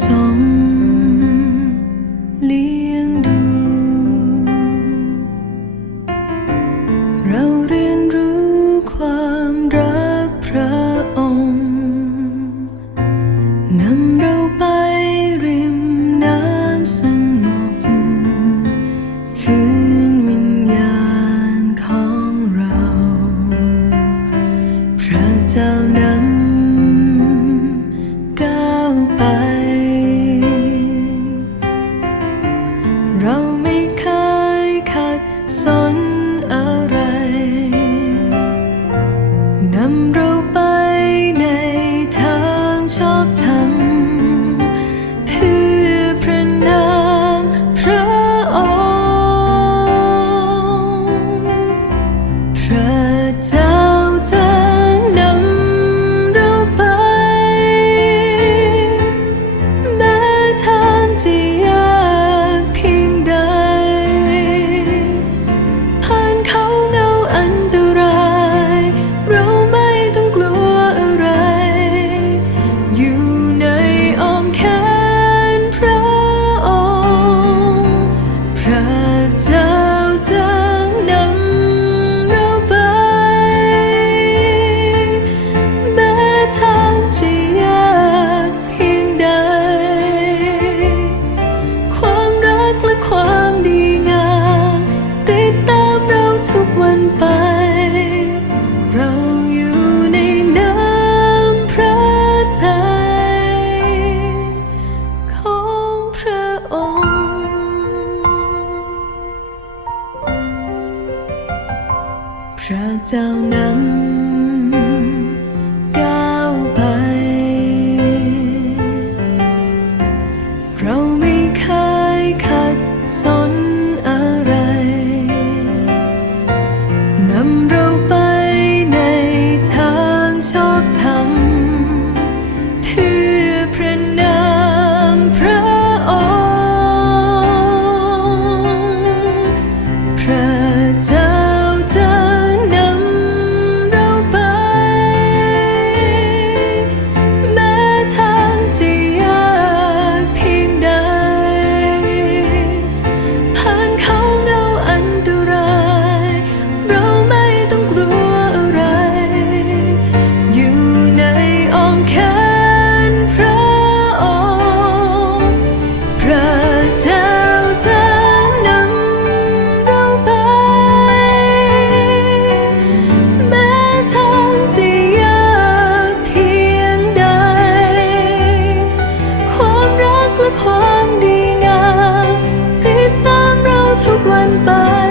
ทรงเลี้ยงดู เราเรียนรู้ความรักพระองค์นำเราไปริมน้ำสงบฟื้นวิญญาณของเรา พระเจ้านำก้าวไป สนอะไร นำเราไปในทางชอบธรร ไป เราอยู่ในน้ำพระทัยของพระองค์ พระเจ้านำ entrepreneur. But.